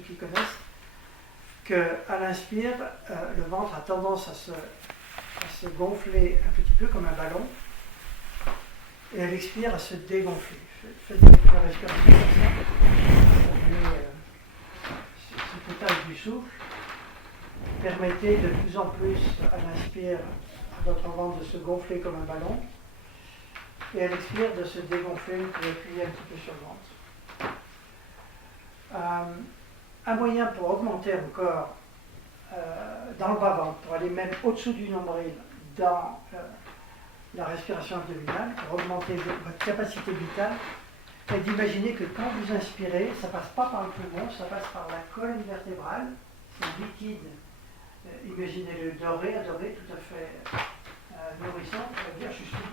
ceux qui connaissent, qu'à l'inspire, le ventre a tendance à se gonfler un petit peu comme un ballon, et à l'expire à se dégonfler. Faites la respiration comme ça. Ce potage du souffle. Permettez de plus en plus à l'inspire à votre ventre de se gonfler comme un ballon, et à l'expire de se dégonfler, vous pouvez appuyer un petit peu sur le ventre. Un moyen pour augmenter encore dans le bas-ventre, pour aller même au-dessous du nombril dans la respiration abdominale, pour augmenter votre capacité vitale, est d'imaginer que quand vous inspirez, ça ne passe pas par le poumon, ça passe par la colonne vertébrale, c'est liquide. Imaginez-le doré, adoré, tout à fait nourrissant, on va dire, justement,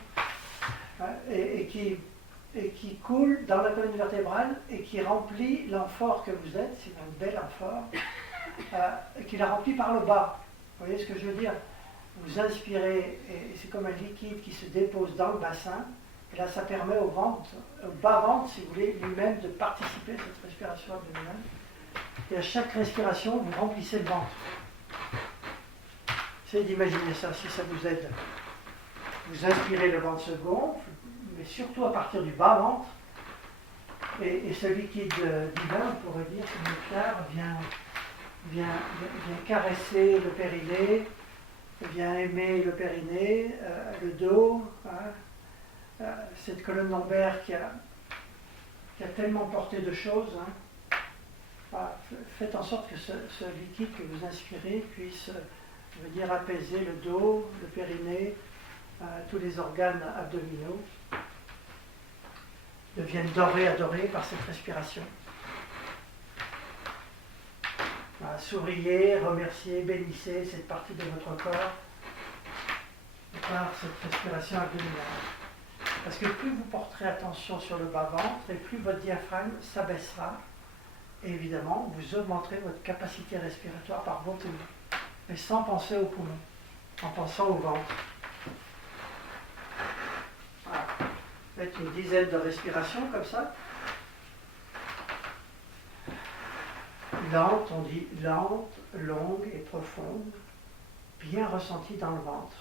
et qui coule dans la colonne vertébrale et qui remplit l'amphore que vous êtes, c'est un bel amphore, qui la remplit par le bas. Vous voyez ce que je veux dire? Vous inspirez, et c'est comme un liquide qui se dépose dans le bassin, et là ça permet au ventre, au bas-ventre, si vous voulez, lui-même de participer à cette respiration abdominale. Et à chaque respiration, vous remplissez le ventre. Essayez d'imaginer ça, si ça vous aide. Vous inspirez, le ventre se gonfle, mais surtout à partir du bas-ventre. Et ce liquide divin, on pourrait dire, ce nectar, vient caresser le périnée, vient aimer le périnée, le dos, cette colonne lombaire qui a tellement porté de choses. Faites en sorte que ce liquide que vous inspirez puisse venir apaiser le dos, le périnée, tous les organes abdominaux, deviennent dorés, adorés par cette respiration. Souriez, remerciez, bénissez cette partie de votre corps par cette respiration abdominale. Parce que plus vous porterez attention sur le bas-ventre et plus votre diaphragme s'abaissera, et évidemment, vous augmenterez votre capacité respiratoire par vos poumons, mais sans penser aux poumons, en pensant au ventre. Voilà. Faites une dizaine de respirations comme ça. Lente, on dit lente, longue et profonde, bien ressentie dans le ventre.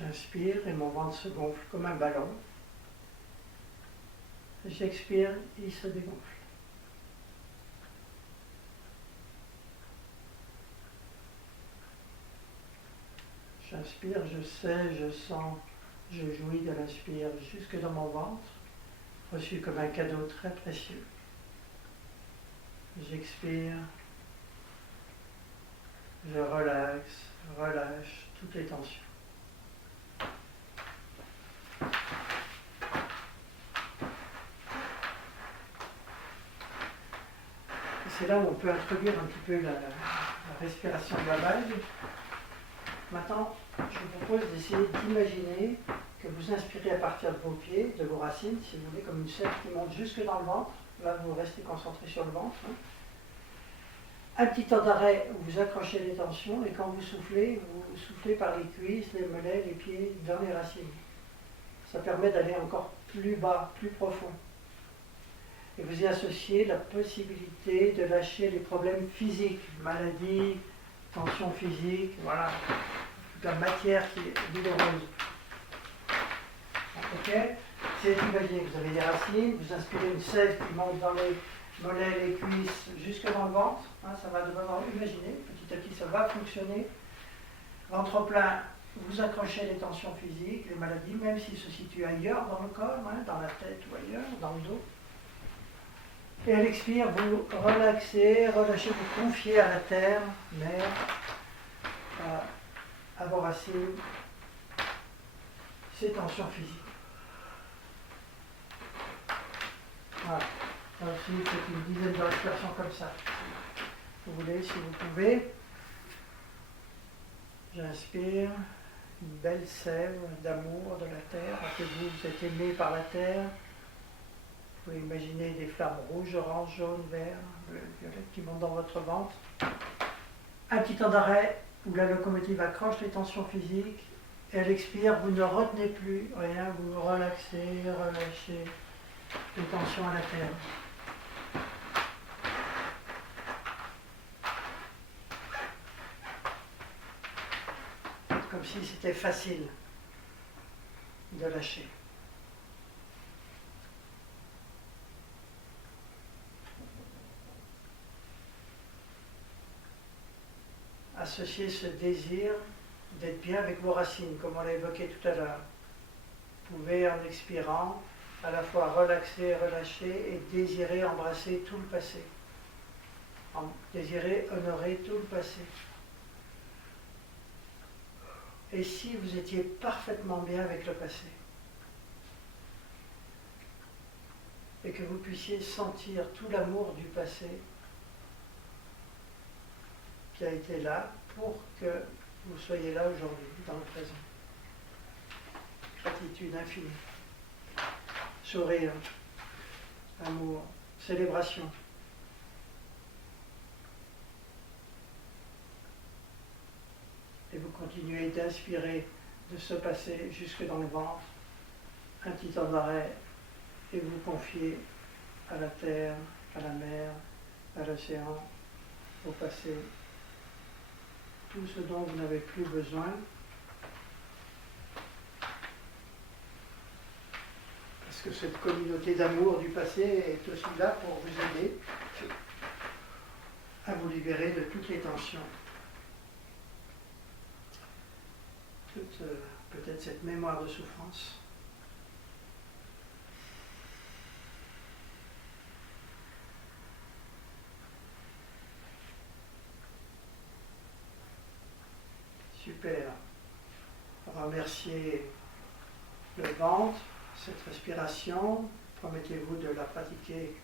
J'inspire et mon ventre se gonfle comme un ballon. J'expire, il se dégonfle. J'inspire, je sais, je sens, je jouis de l'inspire jusque dans mon ventre, reçu comme un cadeau très précieux. J'expire, je relaxe, relâche toutes les tensions. C'est là où on peut introduire un petit peu la respiration de la vague. Maintenant, je vous propose d'essayer d'imaginer que vous inspirez à partir de vos pieds, de vos racines, si vous voulez, comme une sève qui monte jusque dans le ventre. Là, vous restez concentré sur le ventre. Un petit temps d'arrêt où vous accrochez les tensions, et quand vous soufflez par les cuisses, les mollets, les pieds, dans les racines. Ça permet d'aller encore plus bas, plus profond. Et vous y associez la possibilité de lâcher les problèmes physiques, maladies, tensions physiques, voilà, toute la matière qui est douloureuse. Ok? C'est d'imaginer que vous avez des racines, vous inspirez une sève qui monte dans les mollets, les cuisses, jusque dans le ventre. Ça va devoir imaginer, petit à petit ça va fonctionner. Ventre plein, vous accrochez les tensions physiques, les maladies, même s'ils se situent ailleurs dans le corps, dans la tête ou ailleurs, dans le dos. Et à l'expire, vous relaxez, relâchez, vous confiez à la terre, mère, à vos racines, ces tensions physiques. Voilà. Là aussi, faites une dizaine de respirations comme ça. vous voulez, si vous pouvez. J'inspire une belle sève d'amour de la terre. Rappelez-vous, vous êtes aimé par la terre. Vous pouvez imaginer des flammes rouges, orange, jaune, vert, bleu, violet qui montent dans votre ventre. Un petit temps d'arrêt où la locomotive accroche les tensions physiques. Et à l'expire, vous ne retenez plus rien, vous relaxez, relâchez les tensions à la terre. Comme si c'était facile de lâcher. Associez ce désir d'être bien avec vos racines, comme on l'a évoqué tout à l'heure. Vous pouvez, en expirant, à la fois relaxer, relâcher et désirer embrasser tout le passé. Désirer honorer tout le passé. Et si vous étiez parfaitement bien avec le passé, et que vous puissiez sentir tout l'amour du passé qui a été là pour que vous soyez là aujourd'hui, dans le présent. Gratitude infinie, sourire, amour, célébration. Et vous continuez d'inspirer de ce passé jusque dans le ventre, un petit temps d'arrêt, et vous confiez à la terre, à la mer, à l'océan, au passé, tout ce dont vous n'avez plus besoin, parce que cette communauté d'amour du passé est aussi là pour vous aider à vous libérer de toutes les tensions. Peut-être cette mémoire de souffrance. Super. Remerciez le ventre, cette respiration. Promettez-vous de la pratiquer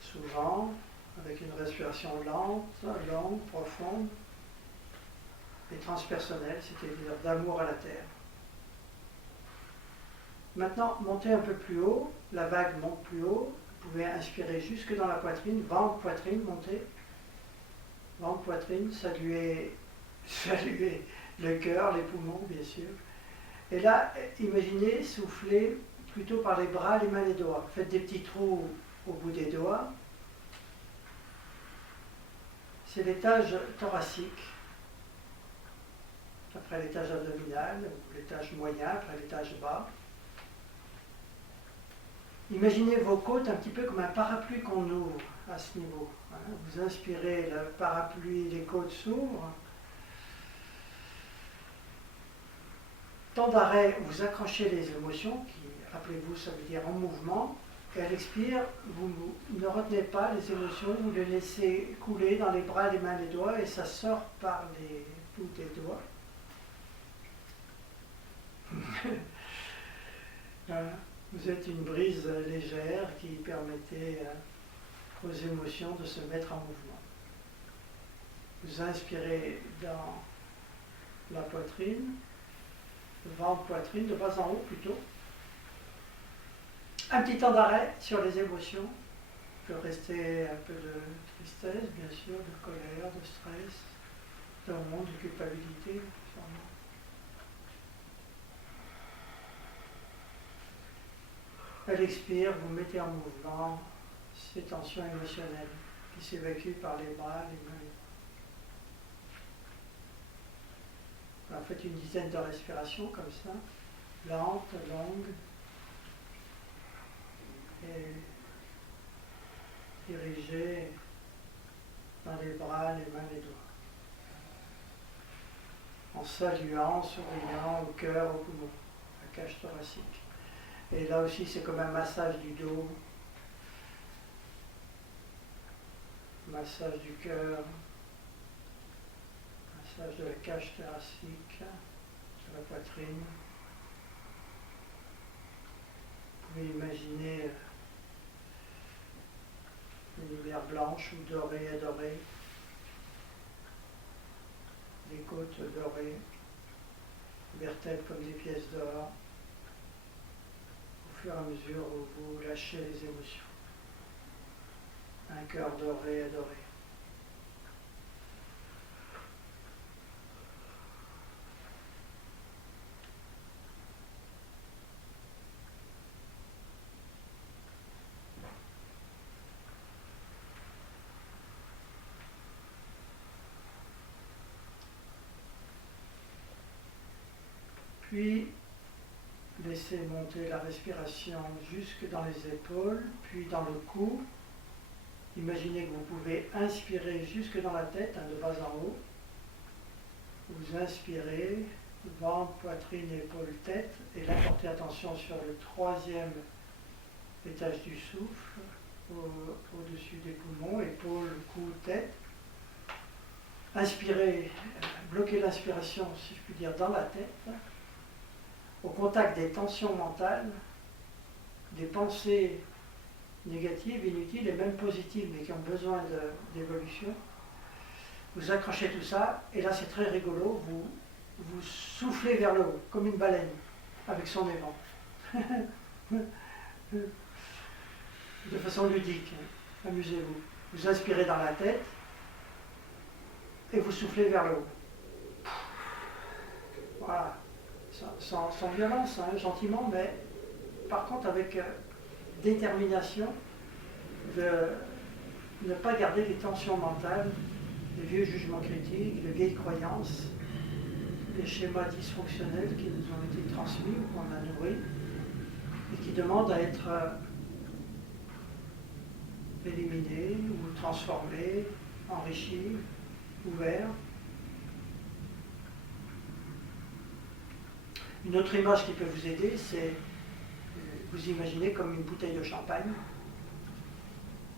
souvent, avec une respiration lente, longue, profonde. Et transpersonnel, c'est-à-dire d'amour à la terre. Maintenant, montez un peu plus haut, la vague monte plus haut, vous pouvez inspirer jusque dans la poitrine, ventre, poitrine, montez. Ventre, poitrine, saluez le cœur, les poumons, bien sûr. Et là, imaginez souffler plutôt par les bras, les mains, les doigts. Faites des petits trous au bout des doigts. C'est l'étage thoracique. Après l'étage abdominal, ou l'étage moyen, après l'étage bas. Imaginez vos côtes un petit peu comme un parapluie qu'on ouvre à ce niveau. Vous inspirez, le parapluie, les côtes s'ouvrent. Temps d'arrêt, vous accrochez les émotions, qui, rappelez-vous, ça veut dire en mouvement. Et à l'expire, vous ne retenez pas les émotions, vous les laissez couler dans les bras, les mains, les doigts, et ça sort par les bouts des doigts. Voilà. Vous êtes une brise légère qui permettait aux émotions de se mettre en mouvement. Vous inspirez dans la poitrine, ventre, poitrine, de bas en haut plutôt. Un petit temps d'arrêt sur les émotions. Il peut rester un peu de tristesse, bien sûr, de colère, de stress, de honte, de culpabilité, sûrement. À l'expire, vous mettez en mouvement ces tensions émotionnelles qui s'évacuent par les bras, les mains. Alors faites une dizaine de respirations comme ça, lentes, longues, et dirigées dans les bras, les mains, les doigts. En saluant, en souriant au cœur, au poumon, la cage thoracique. Et là aussi, c'est comme un massage du dos, massage du cœur, massage de la cage thoracique, de la poitrine. Vous pouvez imaginer blanches ou dorées et dorées, des côtes dorées, vertèbres comme des pièces d'or, au fur et à mesure où vous lâchez les émotions. Un cœur doré et doré. Puis, laissez monter la respiration jusque dans les épaules, puis dans le cou. Imaginez que vous pouvez inspirer jusque dans la tête, de bas en haut. Vous inspirez, ventre, poitrine, épaules, tête, et là portez attention sur le troisième étage du souffle, au-dessus des poumons, épaules, cou, tête. Inspirez, bloquez l'inspiration, si je puis dire, dans la tête, au contact des tensions mentales, des pensées négatives, inutiles et même positives, mais qui ont besoin d'évolution. Vous accrochez tout ça, et là c'est très rigolo, vous soufflez vers le haut, comme une baleine, avec son évent. De façon ludique, amusez-vous. Vous inspirez dans la tête, et vous soufflez vers le haut. Voilà. Sans violence, hein, gentiment, mais par contre avec détermination de ne pas garder les tensions mentales, les vieux jugements critiques, les vieilles croyances, les schémas dysfonctionnels qui nous ont été transmis ou qu'on a nourris et qui demandent à être éliminés ou transformés, enrichis, ouverts. Une autre image qui peut vous aider, c'est vous imaginez comme une bouteille de champagne,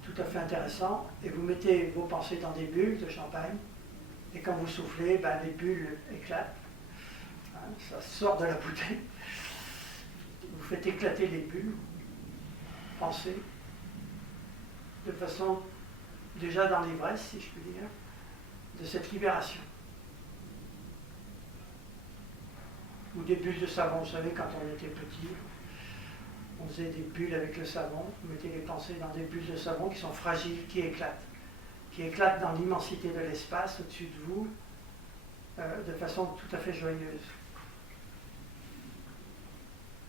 tout à fait intéressant, et vous mettez vos pensées dans des bulles de champagne, et quand vous soufflez, les bulles éclatent, hein, ça sort de la bouteille, vous faites éclater les bulles, pensez, de façon déjà dans l'ivresse, si je puis dire, de cette libération. Ou des bulles de savon, vous savez, quand on était petit, on faisait des bulles avec le savon, vous mettez les pensées dans des bulles de savon qui sont fragiles, qui éclatent dans l'immensité de l'espace au-dessus de vous, de façon tout à fait joyeuse.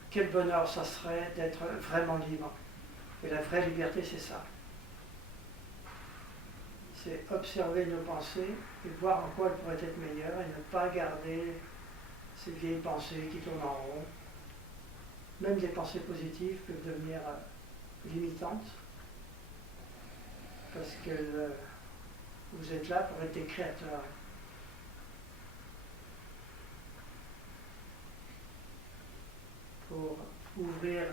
Quel bonheur ça serait d'être vraiment libre. Et la vraie liberté, c'est ça. C'est observer nos pensées et voir en quoi elles pourraient être meilleures et ne pas garder ces vieilles pensées qui tournent en rond. Même des pensées positives peuvent devenir limitantes parce que vous êtes là pour être des créateurs. Pour ouvrir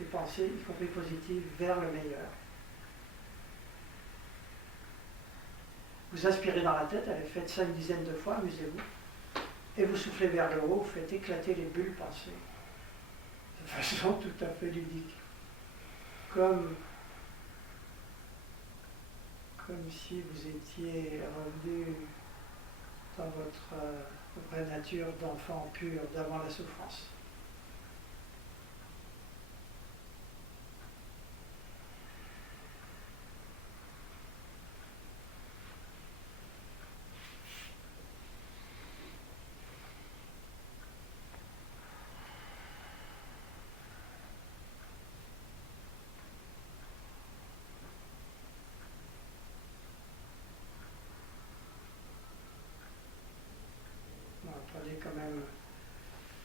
les pensées, y compris positives, vers le meilleur. Vous inspirez dans la tête, faites ça une dizaine de fois, amusez-vous. Et vous soufflez vers le haut, vous faites éclater les bulles pensées. De façon tout à fait ludique. Comme si vous étiez revenu dans votre vraie nature d'enfant pur d'avant la souffrance. Prenez quand même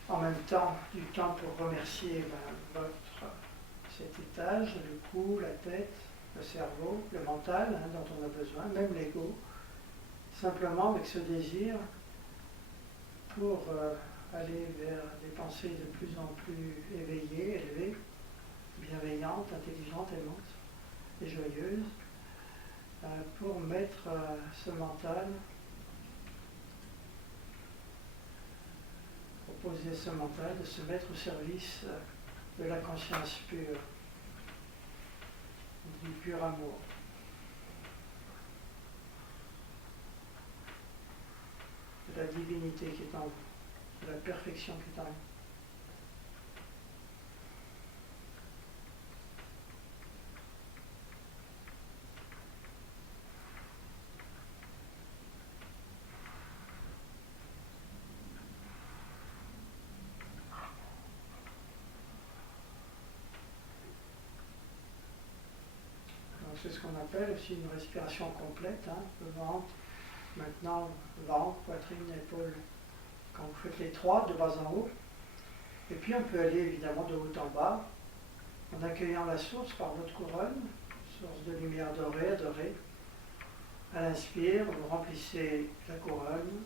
en même temps du temps pour remercier cet étage, le cou, la tête, le cerveau, le mental dont on a besoin, même l'ego, simplement avec ce désir pour aller vers des pensées de plus en plus éveillées, élevées, bienveillantes, intelligentes, aimantes et joyeuses, pour mettre ce mental, proposer ce mental de se mettre au service de la conscience pure, du pur amour. de la divinité qui est en vous, de la perfection qui est en vous. C'est ce qu'on appelle aussi une respiration complète, hein, le ventre, maintenant ventre, poitrine, épaule, quand vous faites les trois de bas en haut. Et puis on peut aller évidemment de haut en bas, en accueillant la source par votre couronne, source de lumière dorée, adorée. À l'inspire, vous remplissez la couronne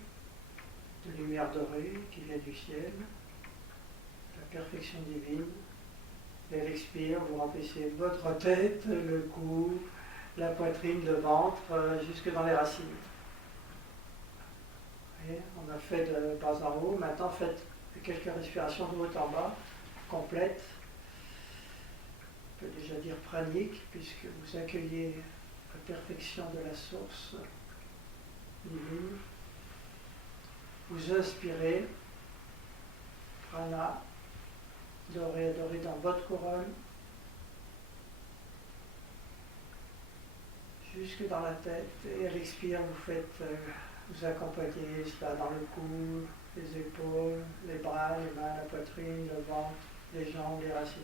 de lumière dorée qui vient du ciel, la perfection divine. Et à l'expire, vous remplissez votre tête, le cou, la poitrine, le ventre, jusque dans les racines. Et on a fait de bas en haut. Maintenant, faites quelques respirations de haut en bas, complètes. On peut déjà dire pranique, puisque vous accueillez la perfection de la source divine. Vous inspirez, prana, doré, adoré dans votre couronne, jusque dans la tête, et à l'expire, vous accompagnez cela dans le cou, les épaules, les bras, les mains, la poitrine, le ventre, les jambes, les racines.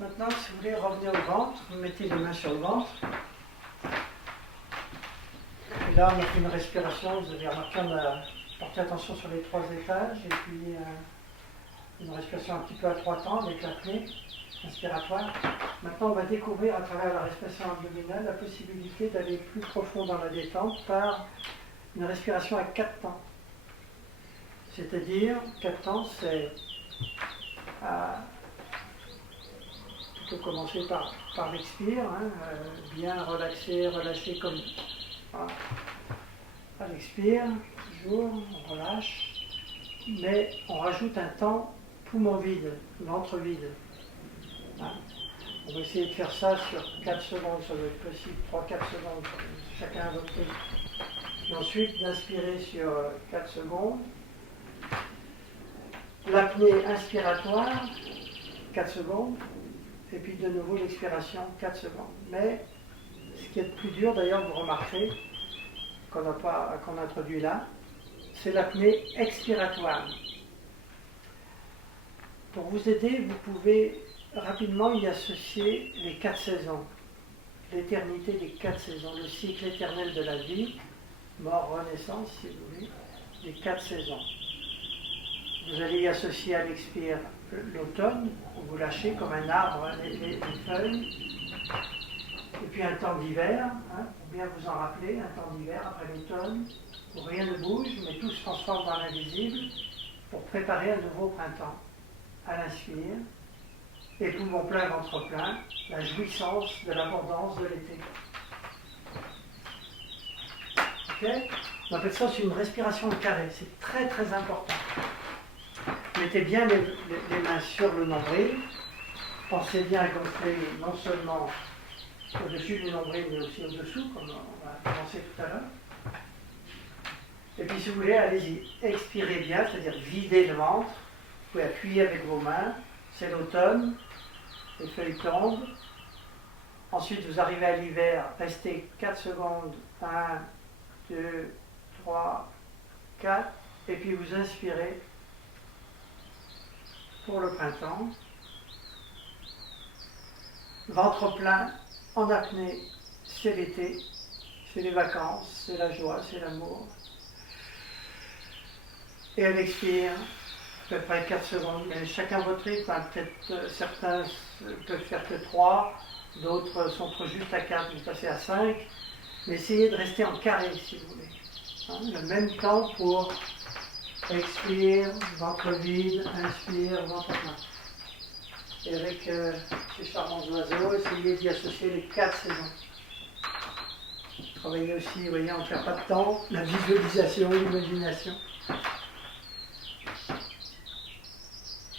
Maintenant, si vous voulez revenir au ventre, vous mettez les mains sur le ventre. Et là, on a fait une respiration. Vous avez remarqué, on a porté attention sur les 3 étages. Et puis, une respiration un petit peu à 3 temps avec l'apnée inspiratoire. Maintenant, on va découvrir à travers la respiration abdominale la possibilité d'aller plus profond dans la détente par une respiration à 4 temps. C'est-à-dire, 4 temps, c'est plutôt commencer par l'expire, hein, bien relaxer, relâcher comme à l'expire, toujours, on relâche, mais on rajoute un temps poumon vide, ventre vide. Hein. On va essayer de faire ça sur 4 secondes, ça doit être possible, 3-4 secondes, chacun à votre rythme. Et ensuite, d'inspirer sur 4 secondes. L'apnée inspiratoire, 4 secondes. Et puis de nouveau l'expiration, 4 secondes. Mais ce qui est le plus dur, d'ailleurs, vous remarquerez, qu'on introduit là, c'est l'apnée expiratoire. Pour vous aider, vous pouvez rapidement y associer les 4 saisons. L'éternité des 4 saisons, le cycle éternel de la vie, mort, renaissance, si vous voulez, les 4 saisons. Vous allez y associer à l'expire l'automne, où vous lâchez comme un arbre les feuilles, et puis un temps d'hiver, hein, pour bien vous en rappeler, un temps d'hiver après l'automne, où rien ne bouge, mais tout se transforme dans l'invisible, pour préparer un nouveau printemps. À l'inspire, et poumon plein, ventre plein, la jouissance de l'abondance de l'été. Ok ? On appelle ça une respiration carrée, c'est très très important. Mettez bien les mains sur le nombril. Pensez bien à gonfler non seulement au-dessus du nombril, mais aussi au-dessous, comme on va commencer tout à l'heure. Et puis si vous voulez, allez-y, expirez bien, c'est-à-dire videz le ventre. Vous pouvez appuyer avec vos mains. C'est l'automne, les feuilles tombent. Ensuite, vous arrivez à l'hiver, restez 4 secondes. 1, 2, 3, 4. Et puis vous inspirez pour le printemps. Ventre plein, en apnée, c'est l'été, c'est les vacances, c'est la joie, c'est l'amour. Et elle expire, à peu près 4 secondes, mais chacun votre rythme, hein. Peut-être certains peuvent faire que 3, d'autres sont trop juste à 4, vous passez à 5, mais essayez de rester en carré si vous voulez. Hein, le même temps pour expire, ventre vide, inspire, ventre plein. Et avec ces charmants oiseaux, essayez d'y associer les 4 saisons. Travaillez aussi, vous voyez, on ne perd pas de temps, la visualisation, l'imagination.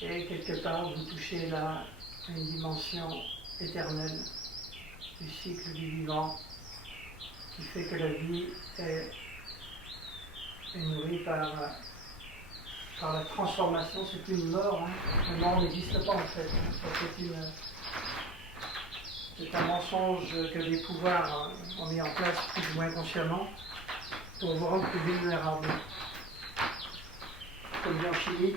Et quelque part, vous touchez là à une dimension éternelle du cycle du vivant qui fait que la vie est nourrie par la transformation. C'est une mort, hein. La mort n'existe pas en fait. C'est un mensonge que les pouvoirs ont mis en place plus ou moins consciemment pour vous rendre plus vulnérable. Comme dit en chimie,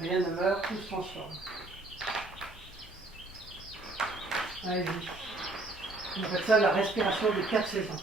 rien ne meurt, tout se transforme. Allez-y. On appelle ça la respiration des 4 saisons.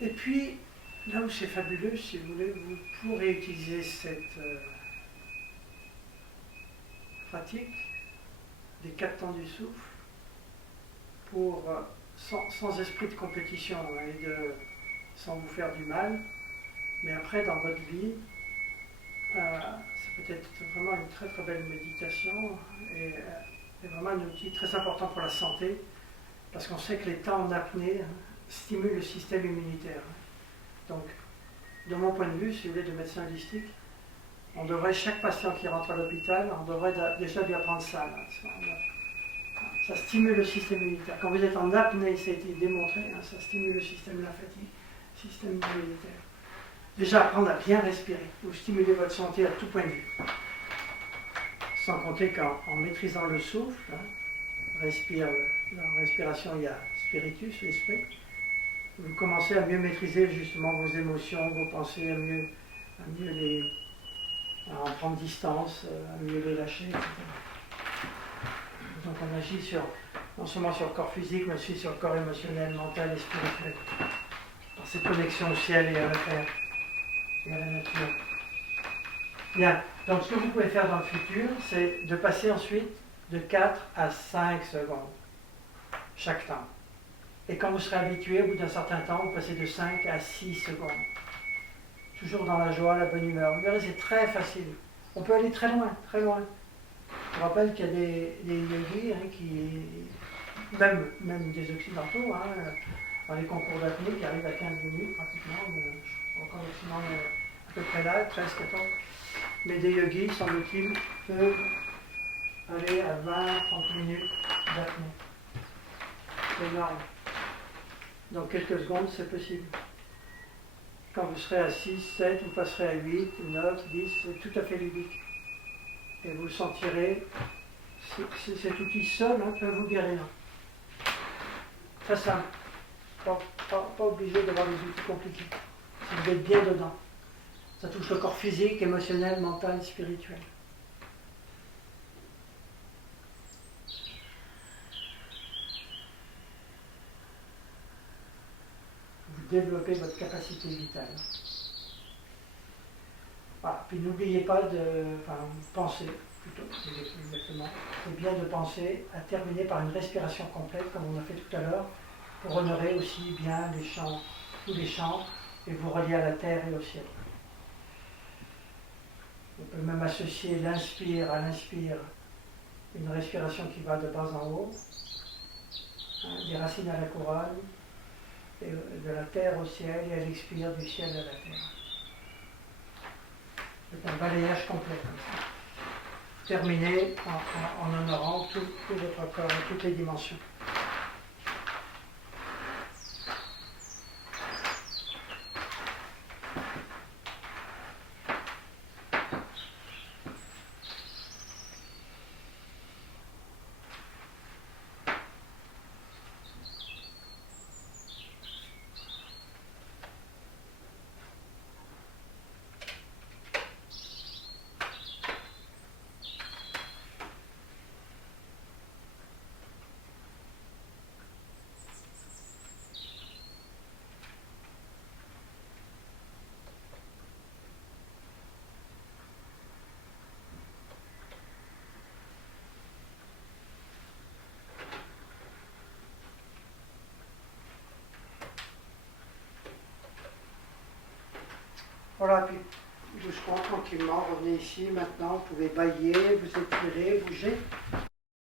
Et puis, là où c'est fabuleux, si vous voulez, vous pourrez utiliser cette pratique des 4 temps du souffle pour, sans esprit de compétition et sans vous faire du mal, mais après dans votre vie, ça peut être vraiment une très très belle méditation et vraiment un outil très important pour la santé, parce qu'on sait que les temps en apnée stimulent le système immunitaire. Donc, de mon point de vue, si vous voulez, de médecin holistique, on devrait, chaque patient qui rentre à l'hôpital, on devrait déjà lui apprendre ça. Là. Ça stimule le système immunitaire. Quand vous êtes en apnée, ça a été démontré, ça stimule le système lymphatique, le système immunitaire. Déjà apprendre à bien respirer, vous stimulez votre santé à tout point de vue. Sans compter qu'en maîtrisant le souffle, dans la respiration il y a spiritus, l'esprit, vous commencez à mieux maîtriser justement vos émotions, vos pensées, à en prendre distance, à mieux les lâcher, etc. Donc on agit non seulement sur le corps physique, mais aussi sur le corps émotionnel, mental et spirituel, par cette connexion au ciel et à la terre et à la nature. Bien, donc ce que vous pouvez faire dans le futur, c'est de passer ensuite de 4 à 5 secondes chaque temps. Et quand vous serez habitué, au bout d'un certain temps, vous passez de 5 à 6 secondes. Toujours dans la joie, la bonne humeur. Vous verrez, c'est très facile. On peut aller très loin, très loin. Je rappelle qu'il y a des yogis qui, même des occidentaux, dans les concours d'apnée, qui arrivent à 15 minutes pratiquement. Je crois qu'en Occident, à peu près là, 13-14. Mais des yogis, semble-t-il, peuvent aller à 20-30 minutes d'apnée. C'est énorme. Dans quelques secondes, c'est possible. Quand vous serez à 6, 7, vous passerez à 8, 9, 10, c'est tout à fait ludique. Et vous sentirez, cet outil seul peut vous guérir. Très simple. Pas obligé d'avoir des outils compliqués. Si vous êtes bien dedans. Ça touche le corps physique, émotionnel, mental, spirituel. Vous développez votre capacité vitale. Voilà. Puis n'oubliez pas de penser, plutôt, exactement. C'est bien de penser à terminer par une respiration complète, comme on a fait tout à l'heure, pour honorer aussi bien les chants, tous les chants, et vous relier à la terre et au ciel. On peut même associer l'inspire à l'inspire, une respiration qui va de bas en haut, des racines à la couronne, et de la terre au ciel, et à l'expire du ciel à la terre. C'est un balayage complet comme ça. Terminé en honorant tout votre corps et toutes les dimensions. Voilà, puis doucement, tranquillement, revenez ici maintenant, vous pouvez bâiller, vous étirer, bouger.